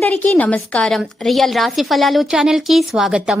అందరికీ నమస్కారం. రియల్ రాశి ఫలాలు ఛానల్ కి స్వాగతం.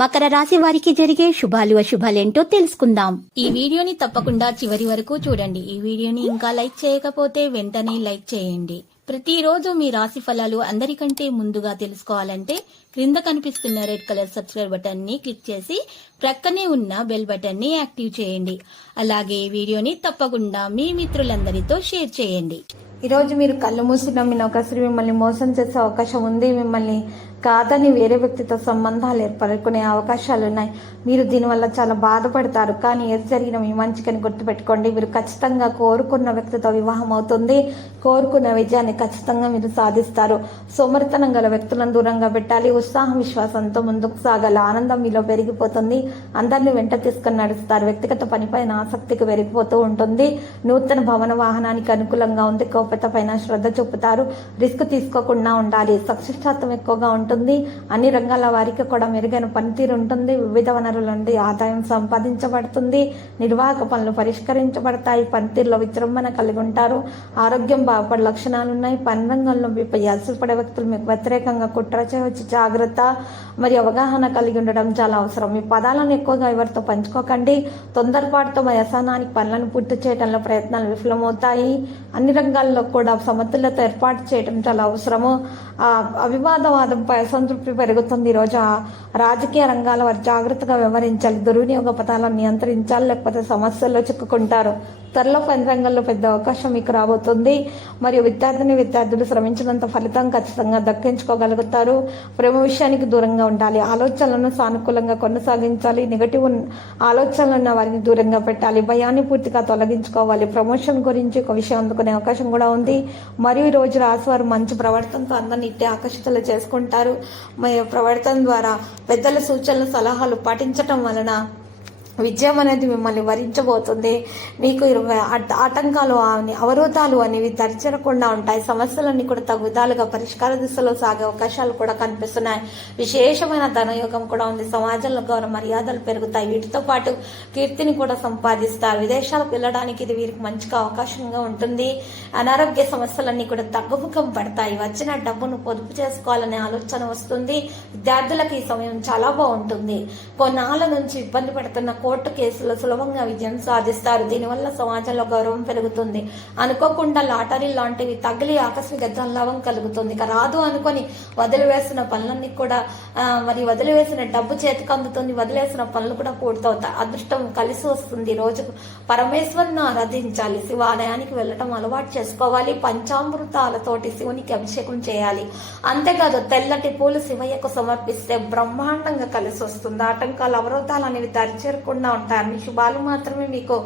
మకర రాశి వారికి జరిగే శుభాలు అశుభాలేంటో తెలుసుకుందాం. ఈ వీడియోని తప్పకుండా చివరి వరకు చూడండి. ఈ వీడియోని ఇంకా లైక్ చేయకపోతే వెంటనే లైక్ చేయండి. ప్రతిరోజు మీ రాశి ఫలాలు అందరికంటే ముందుగా తెలుసుకోవాలంటే క్రింద కనిపిస్తున్న రెడ్ కలర్ సబ్స్క్రైబ్ బటన్ ని క్లిక్ చేసి ప్రక్కనే ఉన్న బెల్ బటన్ ని యాక్టివ్ చేయండి. అలాగే ఈ వీడియోని తప్పకుండా మీ మిత్రులందరితో షేర్ చేయండి. ఈరోజు మీరు కళ్ళు మూసి నమ్మిన ఒక స్త్రీ మిమ్మల్ని మోసం చేసే అవకాశం ఉంది. మిమ్మల్ని కాదని వేరే వ్యక్తితో సంబంధాలు ఏర్పడుకునే అవకాశాలు ఉన్నాయి. మీరు దీనివల్ల చాలా బాధపడతారు. కానీ ఏది జరిగినా మీ మంచికని గుర్తుపెట్టుకోండి. మీరు ఖచ్చితంగా కోరుకున్న వ్యక్తితో వివాహం అవుతుంది. కోరుకున్న విజయాన్ని ఖచ్చితంగా మీరు సాధిస్తారు. సోమరితనం గల వ్యక్తులను దూరంగా పెట్టాలి. ఉత్సాహం విశ్వాసంతో ముందుకు సాగాలి. ఆనందం మీలో పెరిగిపోతుంది. అందరినీ వెంట తీసుకుని నడుస్తారు. వ్యక్తిగత పనిపైన ఆసక్తికి పెరిగిపోతూ ఉంటుంది. నూతన భవన వాహనానికి అనుకూలంగా ఉంది. గోప్యత పైన శ్రద్ధ చూపుతారు. రిస్క్ తీసుకోకుండా ఉండాలి. సక్సెస్ శాతం ఎక్కువగా ఉంటుంది. అన్ని రంగాల వారికి కూడా మెరుగైన పనితీరు ఉంటుంది. వివిధ వనరుల నుండి ఆదాయం సంపాదించబడుతుంది. నిర్వాహక పనులు పరిష్కరించబడతాయి. పనితీరులో విజృంభణ కలిగి ఉంటారు. ఆరోగ్యం బాగుపడే లక్షణాలు ఉన్నాయి. పని రంగంలో మీపై అసలుపడే వ్యక్తులు మీకు వ్యతిరేకంగా కుట్ర చేయవచ్చు. జాగ్రత్త మరియు అవగాహన కలిగి ఉండడం చాలా అవసరం. మీ పదాలను ఎక్కువగా ఎవరితో పంచుకోకండి. తొందరపాటుతో మరి అసహనానికి పనులను పూర్తి చేయడంలో ప్రయత్నాలు విఫలమవుతాయి. అన్ని రంగాల్లో కూడా సమతుల్యత ఏర్పాటు చేయడం చాలా అవసరము. అవివాదవాదంపై అసంతృప్తి పెరుగుతుంది. ఈరోజు రాజకీయ రంగాల వారు జాగ్రత్తగా వ్యవహరించాలి. దుర్వినియోగ పదాలను నియంత్రించాలి, లేకపోతే సమస్యల్లో చిక్కుకుంటారు. త్వరలో పని రంగంలో పెద్ద అవకాశం మీకు రాబోతుంది. మరియు విద్యార్థులు శ్రమించినంత ఫలితం ఖచ్చితంగా దక్కించుకోగలుగుతారు. ప్రేమ విషయానికి దూరంగా ఉండాలి. ఆలోచనలను సానుకూలంగా కొనసాగించాలి. నెగటివ్ ఆలోచనలు ఉన్న వారిని దూరంగా పెట్టాలి. భయాన్ని పూర్తిగా తొలగించుకోవాలి. ప్రమోషన్ గురించి ఒక విషయం అందుకునే అవకాశం కూడా ఉంది. మరియు ఈ రోజు రాశి వారు మంచి ప్రవర్తనతో అందరినీ ఇట్టే ఆకర్షితులు చేసుకుంటారు. ప్రవర్తన ద్వారా పెద్దల సూచనలు సలహాలు పాటించటం వలన విజయం అనేది మిమ్మల్ని వరించబోతుంది. మీకు ఆటంకాలు అవరోధాలు అనేవి దరిచేరకుండా ఉంటాయి. సమస్యలన్నీ కూడా తగు విధాలుగా పరిష్కార దిశలో సాగే అవకాశాలు కూడా కనిపిస్తున్నాయి. విశేషమైన ధనయోగం కూడా ఉంది. సమాజంలో గౌరవ మర్యాదలు పెరుగుతాయి. వీటితో పాటు కీర్తిని కూడా సంపాదిస్తారు. విదేశాలకు వెళ్ళడానికి ఇది వీరికి మంచిగా అవకాశంగా ఉంటుంది. అనారోగ్య సమస్యలన్నీ కూడా తగ్గుముఖం పడతాయి. వచ్చిన డబ్బును పొదుపు చేసుకోవాలనే ఆలోచన వస్తుంది. విద్యార్థులకు ఈ సమయం చాలా బాగుంటుంది. కొన్నాళ్ళ నుంచి ఇబ్బంది పడుతున్న కోర్టు కేసులో సులభంగా విజయం సాధిస్తారు. దీనివల్ల సమాజంలో గౌరవం పెరుగుతుంది. అనుకోకుండా లాటరీ లాంటివి తగిలి ఆకస్మిక ధనలాభం కలుగుతుంది. ఇక రాదు అనుకొని వదిలివేసిన పనులన్నీ కూడా వదిలివేసిన డబ్బు చేతికి అందుతుంది. వదిలేసిన పనులు కూడా పూర్తవుతాయి. అదృష్టం కలిసి వస్తుంది. రోజు పరమేశ్వరుని ఆరాధించాలి. శివాలయానికి వెళ్ళటం అలవాటు చేసుకోవాలి. పంచామృతాలతోటి శివునికి అభిషేకం చేయాలి. అంతేకాదు తెల్లటి పూలు శివయ్యకు సమర్పిస్తే బ్రహ్మాండంగా కలిసి వస్తుంది. ఆటంకాలు అవరోధాలు అనేవి దరిచేరకుండా ఉంటాయి. అన్ని శుభాలు మాత్రమే మీకు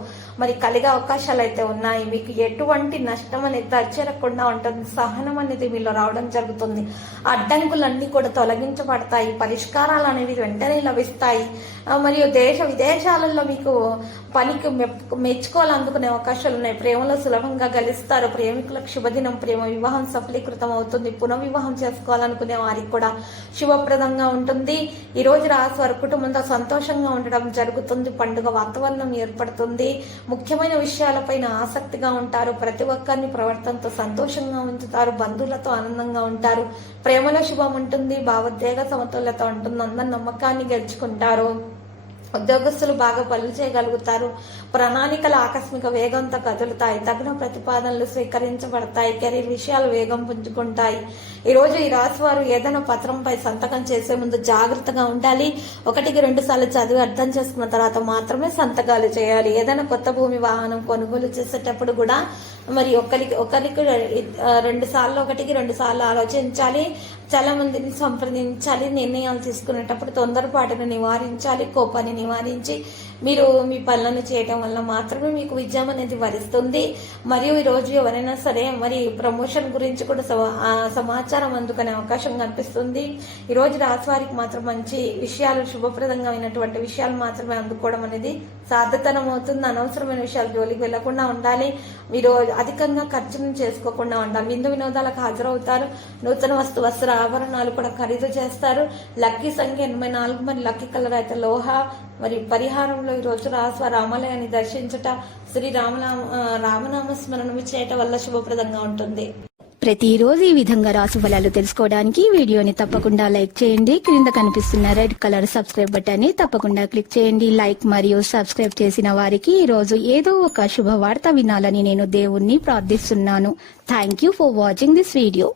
కలిగే అవకాశాలు అయితే ఉన్నాయి. మీకు ఎటువంటి నష్టం అనేది దరిచేరకుండా ఉంటుంది. సహనం అనేది మీలో రావడం జరుగుతుంది. అడ్డంకులన్నీ కూడా తొలగించబడతాయి. పరిష్కారాలు అనేవి వెంటనే లభిస్తాయి. మరియు దేశ విదేశాలలో మీకు పనికి మెచ్చుకోవాలి అందుకునే అవకాశాలు ఉన్నాయి. ప్రేమలో సులభంగా గెలుస్తారు. ప్రేమికులకు శుభదినం. ప్రేమ వివాహం సఫలీకృతం అవుతుంది. పునర్వివాహం చేసుకోవాలనుకునే వారికి కూడా శుభప్రదంగా ఉంటుంది. ఈ రోజు రాశి వారి కుటుంబంతో సంతోషంగా ఉండడం జరుగుతుంది. పండుగ వాతావరణం ఏర్పడుతుంది. ముఖ్యమైన విషయాలపైన ఆసక్తిగా ఉంటారు. ప్రతి ఒక్కరిని ప్రవర్తనతో సంతోషంగా ఉంచుతారు. బంధువులతో ఆనందంగా ఉంటారు. ప్రేమలో శుభం ఉంటుంది. భావోద్వేగ సమతుల్యత ఉంటుంది. అందరి నమ్మకాన్ని గెలుచుకుంటారు. ఉద్యోగస్తులు బాగా పనులు చేయగలుగుతారు. ప్రణాళికలు ఆకస్మిక వేగంతో కదులుతాయి. తగిన ప్రతిపాదనలు స్వీకరించబడతాయి. కెరీర్ విషయాలు వేగం పుంజుకుంటాయి. ఈరోజు ఈ రాశి వారు ఏదైనా పత్రంపై సంతకం చేసే ముందు జాగ్రత్తగా ఉండాలి. 1-2 సార్లు చదివి అర్థం చేసుకున్న తర్వాత మాత్రమే సంతకాలు చేయాలి. ఏదైనా కొత్త భూమి వాహనం కొనుగోలు చేసేటప్పుడు కూడా ఒకరికి 2 సార్లు ఆలోచించాలి. చాలా మందిని సంప్రదించాలి. నిర్ణయాలు తీసుకునేటప్పుడు తొందరపాటును నివారించాలి. కోపాన్ని నివారించి మీరు మీ పనులను చేయటం వల్ల మాత్రమే మీకు విజయం అనేది వరిస్తుంది. మరియు ఈరోజు ఎవరైనా సరే ప్రమోషన్ గురించి కూడా సమాచారం అందుకునే అవకాశం కనిపిస్తుంది. ఈరోజు రాశి వారికి మాత్రం మంచి విషయాలు శుభప్రదంగా అయినటువంటి విషయాలు మాత్రమే అందుకోవడం అనేది సాధ్యతరం అవుతుంది. అనవసరమైన విషయాలు జోలికి వెళ్లకుండా ఉండాలి. మీరు అధికంగా ఖర్చును చేసుకోకుండా ఉండాలి. విందు వినోదాలకు హాజరవుతారు. నూతన వస్త్ర ఆభరణాలు కూడా ఖరీదు చేస్తారు. లక్కీ సంఖ్య 84 మరి లక్కీ కలర్ అయితే లోహ. పరిహారంలో ఈ రోజు రాశి రామాలయాన్ని దర్శించట, శ్రీ రామనామ స్మరణం చేయటం వల్ల శుభప్రదంగా ఉంటుంది. ప్రతిరోజు ఈ విధంగా రాశి ఫలాలు తెలుసుకోవడానికి వీడియోని తప్పకుండా లైక్ చేయండి. క్రింద కనిపిస్తున్న రెడ్ కలర్ సబ్స్క్రైబ్ బటన్ ని తప్పకుండా క్లిక్ చేయండి. లైక్ మరియు సబ్స్క్రైబ్ చేసిన వారికి ఈ రోజు ఏదో ఒక శుభవార్త వినాలని నేను దేవుణ్ణి ప్రార్థిస్తున్నాను. Thank you for watching this video.